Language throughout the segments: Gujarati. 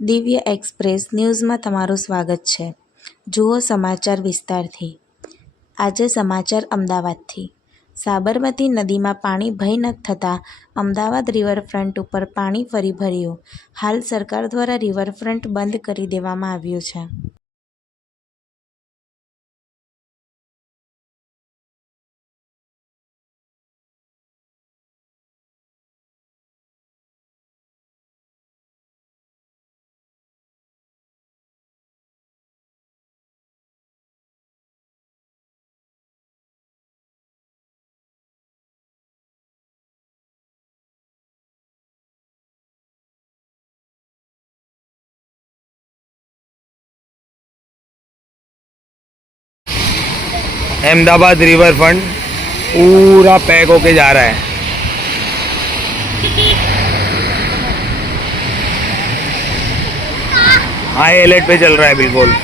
દિવ્ય એક્સપ્રેસ ન્યૂઝમાં તમારું સ્વાગત છે. જુઓ સમાચાર વિસ્તારથી. આજે સમાચાર અમદાવાદથી. સાબરમતી નદીમાં પાણી ભયનક થતાં અમદાવાદ રિવરફ્રન્ટ ઉપર પાણી ફરી ભર્યું. હાલ સરકાર દ્વારા રિવરફ્રન્ટ બંધ કરી દેવામાં આવ્યું છે. अहमदाबाद रिवर फ्रंट पूरा पैक होके जा रहा है। हाई अलर्ट पे चल रहा है, बिल्कुल।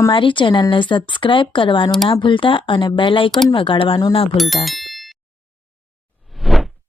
અમારી ચેનલને સબસ્ક્રાઈબ કરવાનું ના ભૂલતા અને બેલ આઇકોન વગાડવાનું ના ભૂલતા.